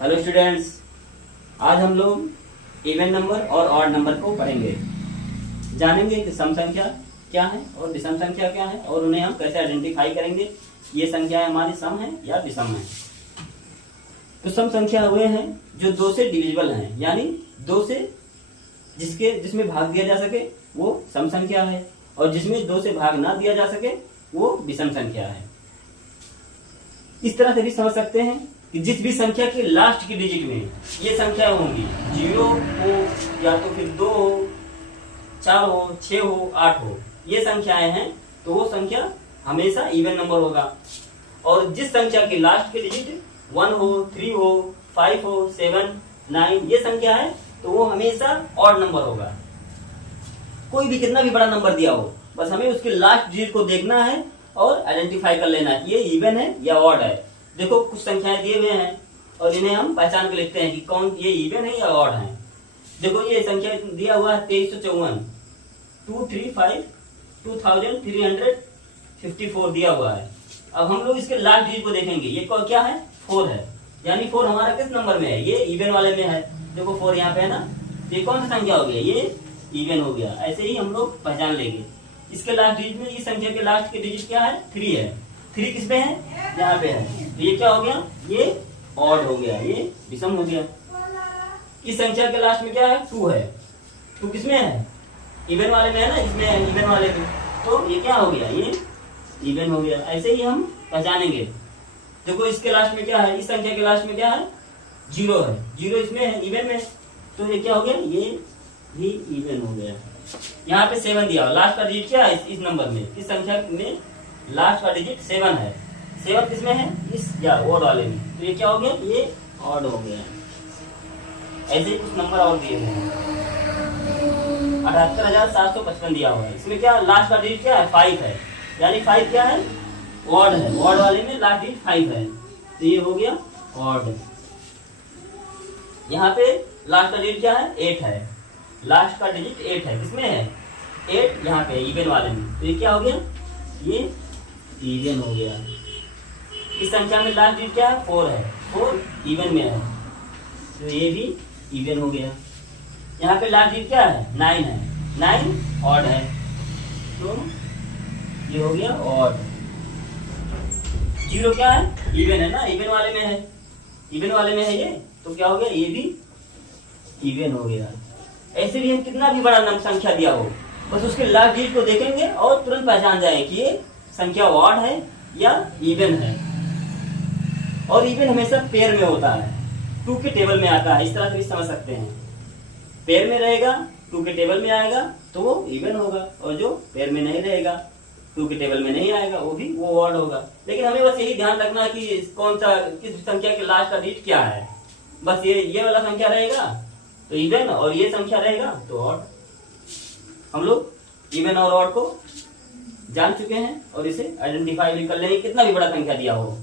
Hello students, आज हम लोग इवन नंबर और ऑड नंबर को पढ़ेंगे। जानेंगे कि सम संख्या क्या है और विषम संख्या क्या है और उन्हें हम कैसे आइडेंटिफाई करेंगे, ये संख्या हमारी सम है या विषम है। तो सम संख्या वे हैं जो दो से डिविजिबल हैं, यानी दो से जिसमें भाग दिया जा सके वो सम संख्या है, और जिसमें दो से भाग ना दिया जा सके वो विषम संख्या है। इस तरह से भी समझ सकते हैं कि जिस भी संख्या के लास्ट की डिजिट में ये संख्या होंगी, 0 हो या तो फिर 2 हो, 4 हो, 6 हो, 8 हो, ये संख्याएं हैं तो वो संख्या हमेशा इवन नंबर होगा। और जिस संख्या की लास्ट की डिजिट 1 हो, 3 हो, 5 हो, 7, 9 ये संख्या है तो वो हमेशा ऑड नंबर होगा। कोई भी कितना भी बड़ा नंबर दिया हो, बस हमें उसके लास्ट डिजिट को देखना है और आइडेंटिफाई कर लेना है ये इवन है या ऑड है। देखो कुछ संख्याएं दिए हुए हैं और इन्हें हम पहचान के लिखते हैं कि कौन ये इवन है या ऑड है। देखो ये संख्या दिया हुआ है 2354, 235 2354 दिया हुआ है। अब हम लोग इसके लास्ट डिजिट को देखेंगे, ये क्या है, 4 है, यानी 4 हमारा किस नंबर में है, ये इवन वाले में है। देखो 4 यहाँ पे है ना, ये कौन सा संख्या हो गया, ये इवन हो गया। ऐसे ही हम लोग पहचान लेंगे। इसके लास्ट डिजिट में, इस संख्या के लास्ट के डिजिट क्या है, 3 है। 3 किस में है, यहाँ पे है, तो ये क्या हो गया, ये ऑड हो गया, ये विषम हो गया। इस संख्या के लास्ट में क्या है, 2 है, 2 किस में है, इवन वाले में है ना, इसमें है इवन वाले में, तो ये क्या हो गया, ये इवन हो गया। ऐसे ही हम पहचानेंगे। देखो इसके लास्ट में क्या है, इस संख्या के लास्ट में क्या है, 0 है, 0 इसमें है इवन में, तो ये क्या हो गया, ये भी इवन हो गया। यहाँ पे 7 दिया, लास्ट का डिजिट क्या है इस नंबर में, इस संख्या में लास्ट का डिजिट 7 है। 7 किसमें है, इस या ऑड वाले में, तो ये क्या हो गया, ये ऑड हो गया। ऐसे ही कुछ नंबर और दिए हुए हैं। 78,755 दिया हुआ है, इसमें क्या लास्ट का डिजिट क्या है, 5 है, यानी 5 क्या है, ऑड है, ऑड वाले में लास्ट डिजिट 5 है, तो ये हो गया ऑड। यहाँ पे लास्ट का डिजिट क्या है, 8 है, लास्ट का डिजिट 8 है, किसमें है, 8 यहाँ पे इवन वाले में, तो ये क्या हो गया, ये इवन हो गया। इस संख्या में लास्ट डिजिट क्या है, 4 है, 4 इवन में है, तो ये भी इवन हो गया। यहाँ पे लास्ट डिजिट क्या है, 9 है, 9 ऑड है, तो ये हो गया ऑड। 0 क्या है, इवन है ना, इवन वाले में है, इवन वाले में है ये, तो क्या हो गया, ये भी इवन हो गया। ऐसे भी हम कितना भी बड़ा नंबर संख्या दिया हो, बस उसके लास्ट डिजिट को देखेंगे और तुरंत पहचान जाए कि ये संख्या ऑड है या इवन है। और इवन हमेशा पेयर में होता है, 2 के टेबल में आता है, इस तरह से भी समझ सकते हैं। पेयर में रहेगा, 2 के टेबल में आएगा तो वो इवन होगा, और जो पेयर में नहीं रहेगा, 2 के टेबल में नहीं आएगा, वो ऑड होगा। लेकिन हमें बस यही ध्यान रखना कि कौन सा, किस संख्या के लास्ट का डिजिट क्या है, बस ये वाला संख्या रहेगा तो इवन, और ये संख्या रहेगा तो ऑड। हम लोग इवन और ऑड को जान चुके हैं और इसे आइडेंटिफाई भी कर लेंगे, कितना भी बड़ा संख्या दिया हो।